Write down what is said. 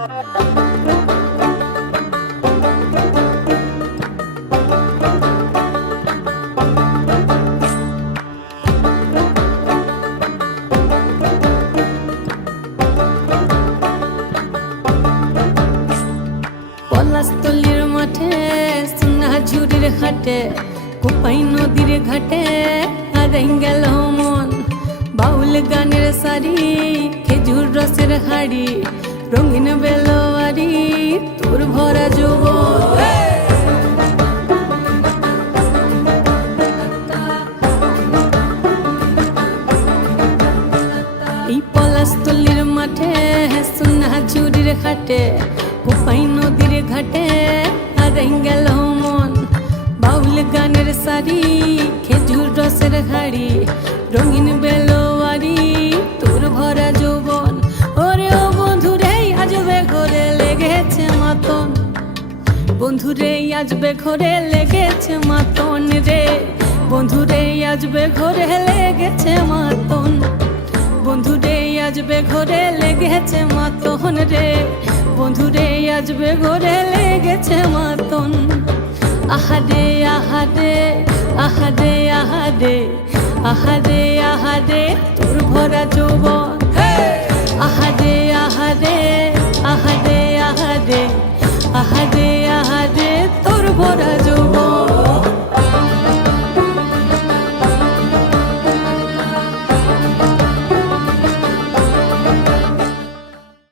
পলাশতলির মাঠে সোনাঝুরির হাটে কোপাই নদীর ঘাটে হারাই গেল মন। বাউল গানের শাড়ি খেজুর রসের হাড়ি রঙিন বেলোয়ারি তোর ভরা যৌবন। এই পলাশতলির মাঠে সোনাঝুরির হাটে কোপাই নদীর ঘাটে হারাই গেল মন। বাউল গানের শাড়ি খেজুর রসের হাড়ি রঙিন বেলোয়ারি তোর ভরা যৌবন। ওরে ও বন্ধুরে আজবে ঘরে লেগেছে মাতন, বন্ধুরে আজবে ঘরে লেগেছে মাতন রে, বন্ধুরে আজবে ঘরে লেগেছে মাতন, বন্ধুরে আজবে ঘরে লেগেছে মাতন রে, বন্ধুরে আজবে ঘরে লেগেছে মাতন। আহারে আহারে আহারে আহারে আহারে আহারে তোর ভরা যৌবন। আহারে আহারে